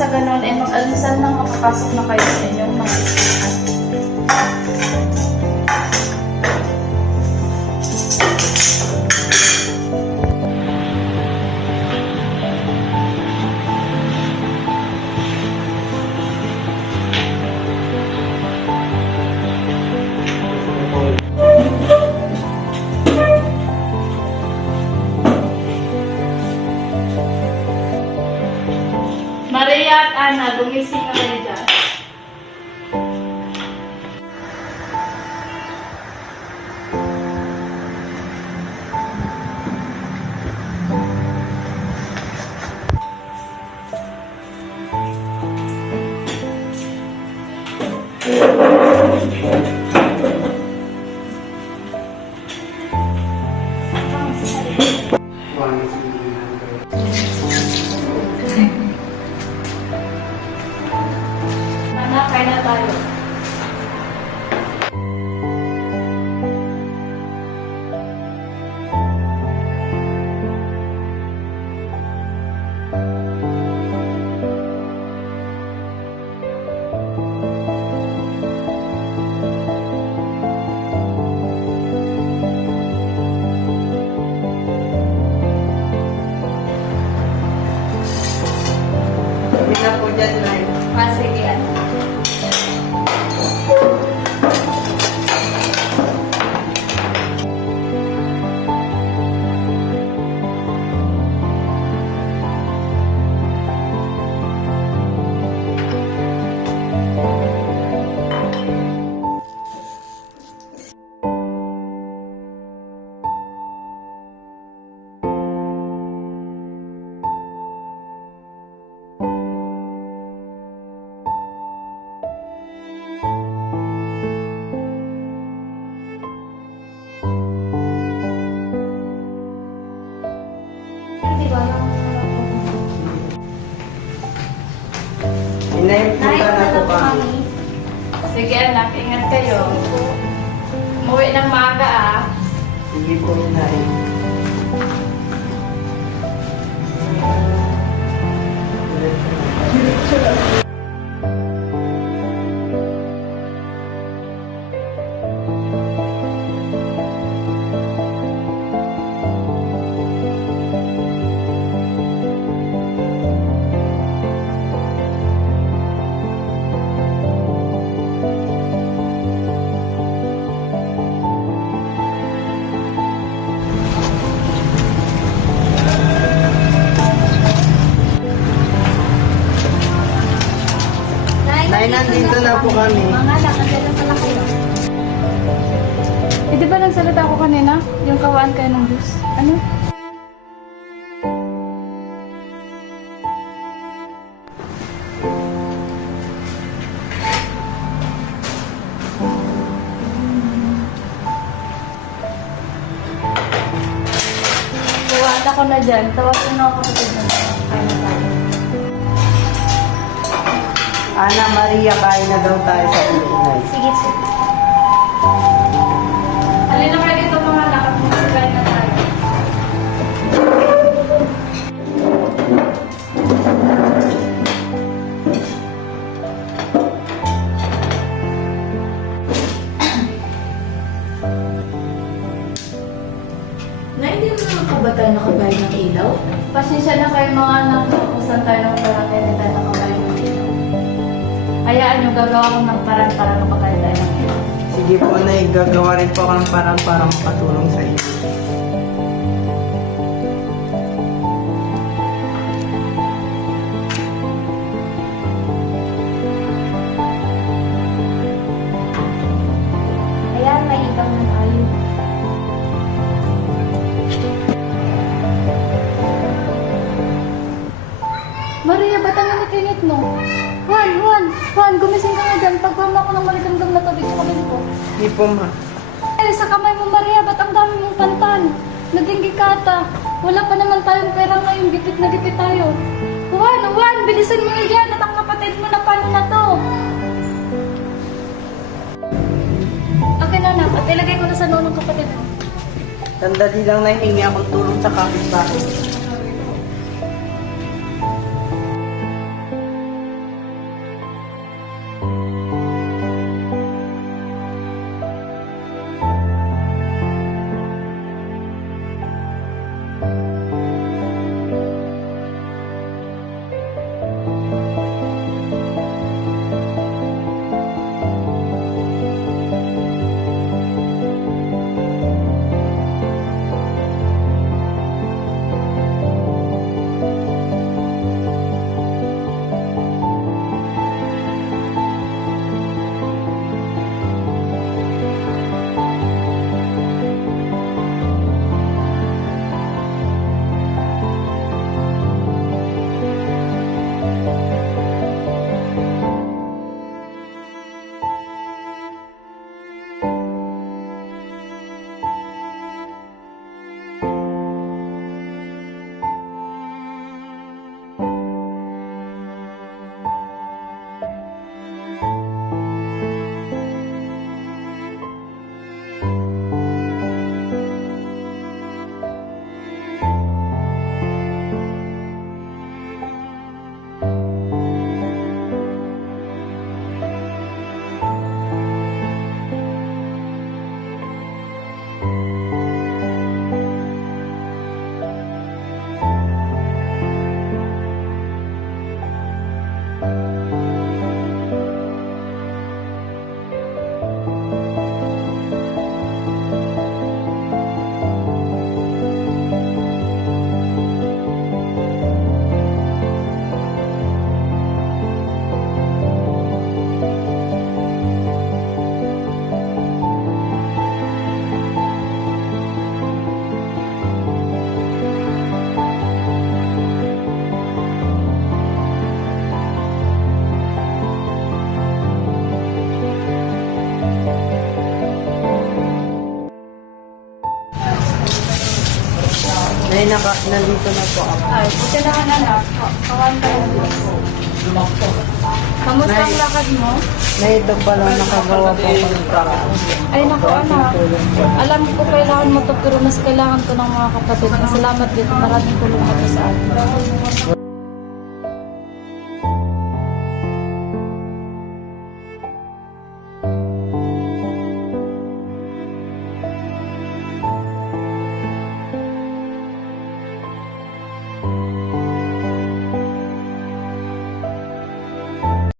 sa ganon, eh mag-almusal na makapasok na kayo sa inyong mga isipan. Maria at Ana, gumising na kayo dyan. Ana, kain na tayo. Hindi na po dyan, Nay. Sige, Ana. Inay, punta na po kami. Sige, anak, ingat kayo. Umuwi ng maaga, ah. Sige po, Inay. Nay, nandito na po kami. Mga anak, nandito pala kayo. Eh, di ba nagsalita ako kanina? Yung kawaan kayo ng Diyos. Ano? Kawaan ako na dyan. Tawasin na ako kapatid na. Kaya na tayo. Ana, Maria, kain na daw tayo sa Inay. Sige, sige. Halina kayo dito mga anak at magsagay na tayo. Na hindi mo naman pa ba tayo nakabayad ng ilaw? Pasensya na kayo mga anak. Nauusan tayo ng pera kaya hindi tayo nakabayad ng ilaw. Hayaan nyo, gagawa ko ng parang para makakaya tayo ng ilaw. Sige po, Nay. Gagawa rin po ako ng parang para makatulong sa iyo. Ayan, may ilaw na tayo. Maria, ba't ang nakinit mo? Juan, gumising ka nga dyan. Pagpama ako ng maligandang na tubig sa kamay ko. Hindi po, Ma. Eh, sa kamay mo, Maria, ba't ang dami mong pantan? Naging gikata. Wala pa naman tayong pera ngayon. Gipit na gipit tayo. Juan, bilisan mo yan at ang kapatid mo na paano na to. Okay na, anak. At ilagay ko na sa nono ng kapatid mo. Sandali lang na hiningi akong tulong sa kapitbahay. Nay, nandito na po ako. Ay, buti naman anak. Kawan ka lang. Kamusta ang lakad mo? Nay, ito pala nakagawa po ako ng paraan. Ay, naku anak. Alam ko kailangan mo to pero mas kailangan to ng mga kapatid. Salamat dito. Maraming tulong mo to sa akin.